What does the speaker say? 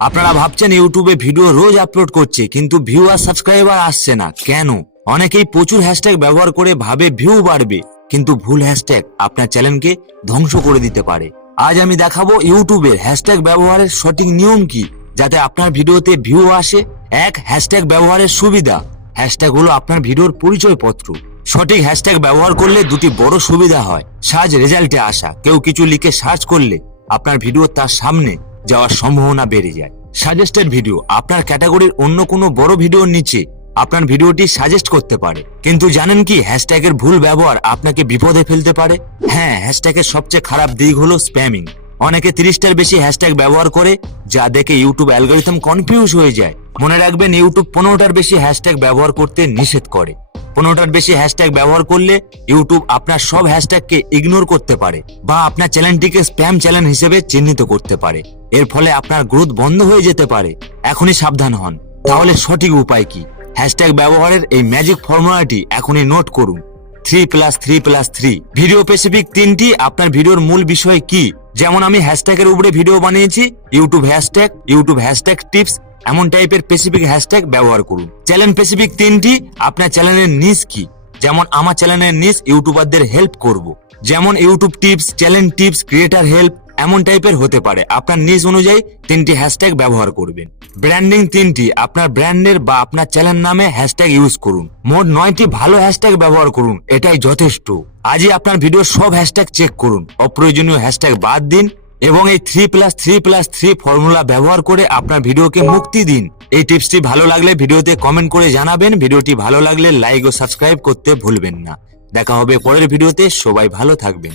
আপনারা ভাবছেন ইউটিউবে ভিডিও রোজ আপলোড করছে কিন্তু ভিউ আর সাবস্ক্রাইবার আসছে না কেন? অনেকেই প্রচুর হ্যাশট্যাগ ব্যবহার করে ভাবে ভিউ বাড়বে, কিন্তু ভুল হ্যাশট্যাগ আপনার চ্যানেলকে ধ্বংস করে দিতে পারে। আজ আমি দেখাবো ইউটিউবের হ্যাশট্যাগ ব্যবহারের সঠিক নিয়ম কি, যাতে আপনার ভিডিওতে ভিউ আসে। এক, হ্যাশট্যাগ ব্যবহারের সুবিধা। হ্যাশট্যাগ হলো আপনার ভিডিওর পরিচয়পত্র। সঠিক হ্যাশট্যাগ ব্যবহার করলে দুটি বড় সুবিধা হয়। সার্চ রেজাল্টে আসা, কেউ কিছু লিখে সার্চ করলে আপনার ভিডিও তার সামনে যাওয়ার সম্ভাবনা বেড়ে যায়। সাজেস্টেড ভিডিও, আপনার ক্যাটাগরির অন্য কোনো বড় ভিডিওর নিচে আপনার ভিডিওটি সাজেস্ট করতে পারে। কিন্তু জানেন কি, হ্যাশট্যাগের ভুল ব্যবহার আপনাকে বিপদে ফেলতে পারে। হ্যাঁ, হ্যাশট্যাগের সবচেয়ে খারাপ দিক হলো স্প্যামিং। অনেকে 30টার বেশি হ্যাশট্যাগ ব্যবহার করে, যা দেখে ইউটিউব অ্যালগরিদম কনফিউজ হয়ে যায়। মনে রাখবেন, ইউটিউব 15টার বেশি হ্যাশট্যাগ ব্যবহার করতে নিষেধ করে। 15টার বেশি হ্যাশট্যাগ ব্যবহার করলে ইউটিউব আপনার সব হ্যাশট্যাগকে ইগনোর করতে পারে বা আপনার চ্যানেলটিকে স্প্যাম চ্যানেল হিসেবে চিহ্নিত করতে পারে। এর ফলে আপনার গ্রোথ বন্ধ হয়ে যেতে পারে। এখনই সাবধান হন। তাহলে সঠিক উপায় কি? হ্যাশট্যাগ ব্যবহারের এই ম্যাজিক ফর্মুলাটি এখনই নোট করুন। 3+3+3 ভিডিও স্পেসিফিক 3টি আপনার ভিডিওর মূল বিষয় কি। যেমন আমি হ্যাশট্যাগের উপরে ভিডিও বানিয়েছি, ইউটিউব হ্যাশট্যাগ টিপস, এমন টাইপের স্পেসিফিক হ্যাশট্যাগ ব্যবহার করুন। চ্যানেল স্পেসিফিক 3টি, আপনার চ্যানেলের নিশ কি। যেমন আমার চ্যানেলের নিশ ইউটিউবারদের হেল্প করব। যেমন YouTube tips, channel tips, creator help, এমন টাইপের হতে পারে। আপনার নিজ অনুযায়ী 3টি হ্যাশট্যাগ ব্যবহার করবেন। ব্র্যান্ডিং 3টি, আপনার ব্র্যান্ডের বা আপনার চ্যানেল নামে হ্যাশট্যাগ ইউজ করুন। মোট 9টি ভালো হ্যাশট্যাগ ব্যবহার করুন, এটাই যথেষ্ট। আজই আপনার ভিডিওর সব হ্যাশট্যাগ চেক করুন, অপ্রয়োজনীয় হ্যাশট্যাগ বাদ দিন এবং এই 3+3+3 ফর্মুলা ব্যবহার করে আপনার ভিডিওকে মুক্তি দিন। এই টিপসটি ভালো লাগলে ভিডিওতে কমেন্ট করে জানাবেন। ভিডিওটি ভালো লাগলে লাইক ও সাবস্ক্রাইব করতে ভুলবেন না। দেখা হবে পরের ভিডিওতে। সবাই ভালো থাকবেন।